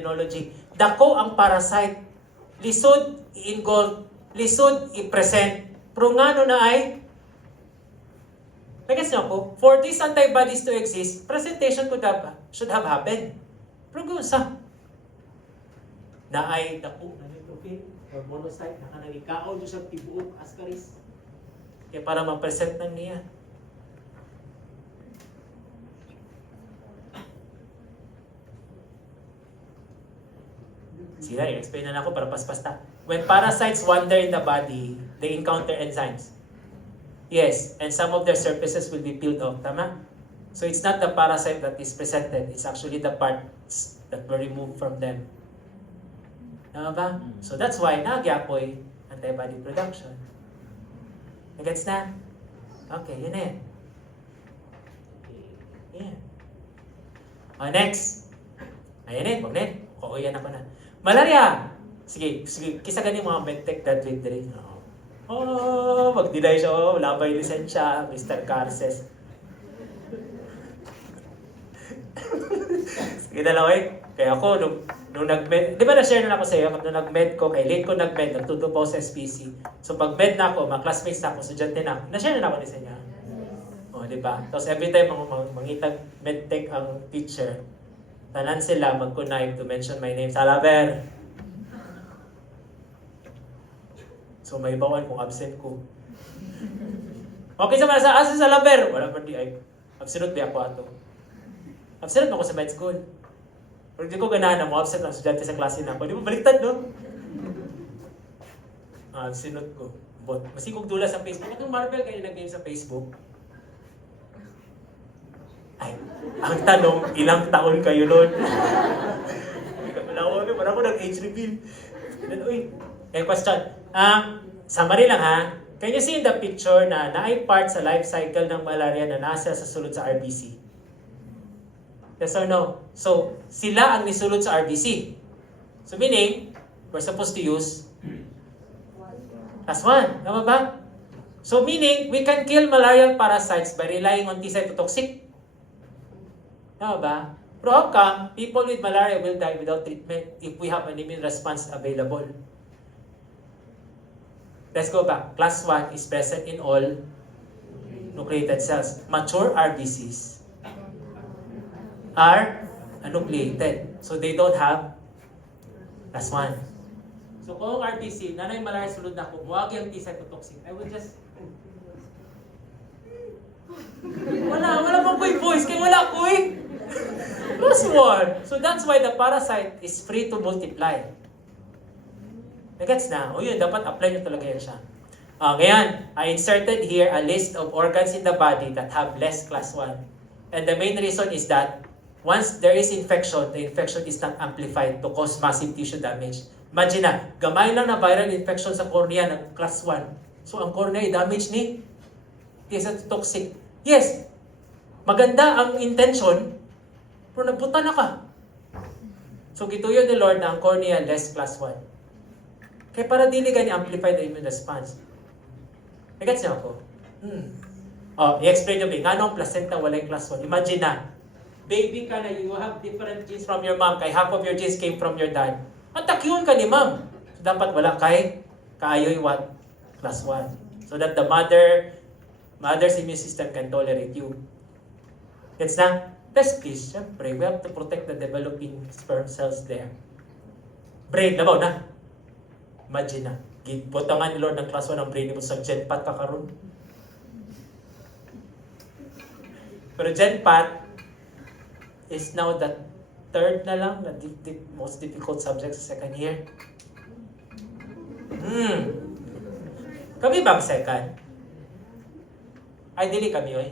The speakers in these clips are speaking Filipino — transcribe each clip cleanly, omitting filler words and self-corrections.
terminology. Dako ang parasite. Lisod i-involve, lisod i-present. Pero nga na ay, nag-guess niyo ako, for these antibodies to exist, presentation should have happened. Pero kung sa na ay dako na neutrophil or monocyte na kanang ikaon yung sa tibuok ascaris. Kaya para ma-present ng niya. Sila, i-explain na ako para paspasta. When parasites wander in the body, they encounter enzymes. Yes, and some of their surfaces will be peeled off. Tama? So it's not the parasite that is presented. It's actually the parts that were removed from them. Tama ba? So that's why nagyapoy antibody production. Nagets na? Okay, yun na yan. Yeah. Next. Ayan eh, wag na yan. Oo, yan ako na. Malaria! Sige, kisa ganin mga medtech that with rin. Mag-deny siya. Wala ba yung lisensya? Mr. Carces. Sige na lang eh. Kaya ako, nung nag-med, di ba na-share na ako sa iyo, nung nag-med ko, kay late ko nag-med, nagtutupaw sa SPC. So pag med na ako, mga classmates na ako, estudyante na ako, na-share na ako ni sa inyo. O, di ba? Tapos every time mangitag medtech ang teacher, tanan sila mag-connive to mention my name. Salaber! So may bawal kung absent ko. Okay sa mga asa sa Salaber? Wala pa di ay. Absent di ako ato. Absent ako sa med school. Pero di ko ganahan mo absent ang estudyante sa klase na ako. Di mo baliktad, no? Absent ko. But masikog dula sa Facebook. At yung Marvel kayo nag-game sa Facebook. Ay, ang tanong, ilang taon kayo nun? Wala ko, parang ako nag-age reveal. Then, uy, question. Summary lang ha. Can you see in the picture na naay part sa life cycle ng malaria na nasa sa sulod sa RBC? Yes or no? So, sila ang nisulod sa RBC. So meaning, we're supposed to use +1. Tama ba? So meaning, we can kill malarial parasites by relying on T-cytotoxic. Tama ba? Pero how come people with malaria will die without treatment if we have an immune response available? Let's go back. Class 1 is present in all nucleated cells. Mature RBCs are nucleated. So they don't have class 1. So kung RBC, nanay malaria sulod na ako, buwag yung T-cytotoxic, I will just... Wala pang voice, kaya wala ko eh. Plus 1. So that's why the parasite is free to multiply. Nagets na? O yun, dapat apply nyo talaga yan siya. Ngayon, I inserted here a list of organs in the body that have less class 1. And the main reason is that once there is infection, the infection is not amplified to cause massive tissue damage. Imagine na, gamay lang na viral infection sa cornea ng class 1. So ang cornea i-damage ni T-cytotoxic. Yes, maganda ang intention, pero nabuta na ka. So gituyo ni Lord na ang cornea less class 1. Kaya para dili gani amplify the immune response. Nagets niyo ako? I-explain nyo ba, nga nung placenta walay class 1. Imagine na, baby ka na, you have different genes from your mom, kay half of your genes came from your dad. Atakyun ka ni mom. So dapat wala kay kaayoy what? Class 1. So that the mother's immune system can tolerate you. Gets na? Test please, syempre, we have to protect the developing sperm cells there. Brain, labaw na. Imagine na, gibutangan ni Lord ng class 1 ng brain mo sa GenPat kakaroon. Pero GenPat is now the third na lang, the most difficult subject sa second year. Kami bang second? Ay, dili kami, oy.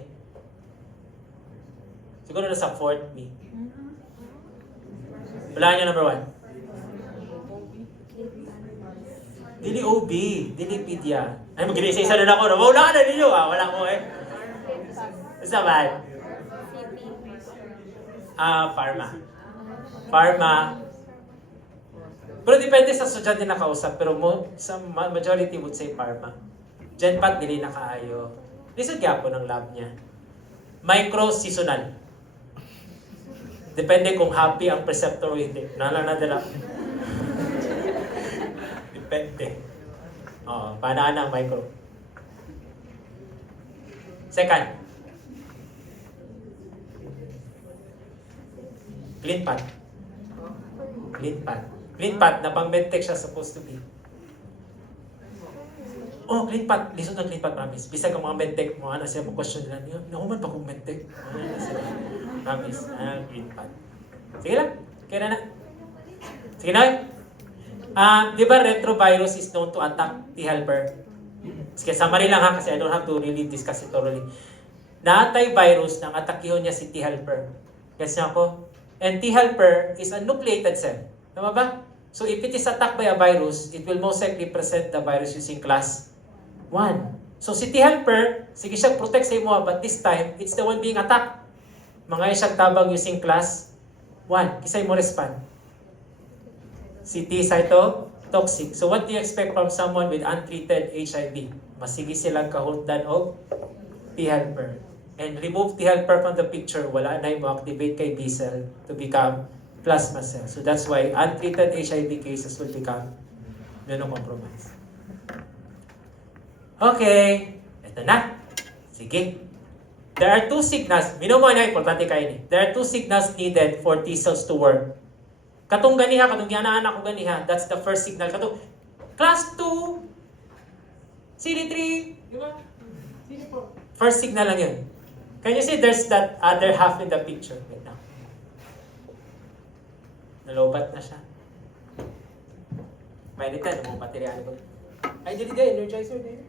Siguro na sa fourth me. Wala niyo number 1. Dili OB, dili pedia. Ay, mag-isa-isa na ako. Wala na ninyo, wala ko eh. Basta ba? Pharma. Pero depende sa estudyante na kausap. Pero sa majority would say pharma. GenPat, dili na kaayo. Lisod po ng lab niya. Micro-seasonal. Depende kung happy ang preceptor o hindi. Dala. Depende. Paanaan ang micro. Second. Clean path. Clean path na pang medtech siya supposed to be. Clean path. Lisod ng clean path, promise. Bisag ang mga medtech, mga siya mo question nila, nahuman pa kong medtech. Promise. Clean path. Sige lang. Kaya na. Sige na. Di ba retrovirus is known to attack T helper? Sige, summary lang ha, kasi I don't have to really discuss it thoroughly. Na-antivirus, nang attackihon niya si T helper. Gets niya ako? And T helper is a nucleated cell. Tama ba? So if it is attacked by a virus, it will most likely present the virus using class 1. So si T helper, sige siya protect sa imo, but this time, it's the one being attacked. Mga siya tabang using class 1. Kisay mo respond. Si T cytotoxic. So what do you expect from someone with untreated HIV? Masigi silang kahundan o T helper. And remove T helper from the picture, wala na mo activate kay B cell to become plasma cell. So that's why untreated HIV cases will become immunocompromised. Okay, ito na. Sige. There are two signals. Minumo na, importante kayo ni. There are two signals needed for T cells to work. Katong ganiha, katong yanaan ako ganiha, that's the first signal. Katong class 2, CD3, di ba? CD4. First signal lang yun. Can you see there's that other half in the picture? Wait now. Nalobat na siya. May nita, ano mo baterya? Ay, dili energizer din.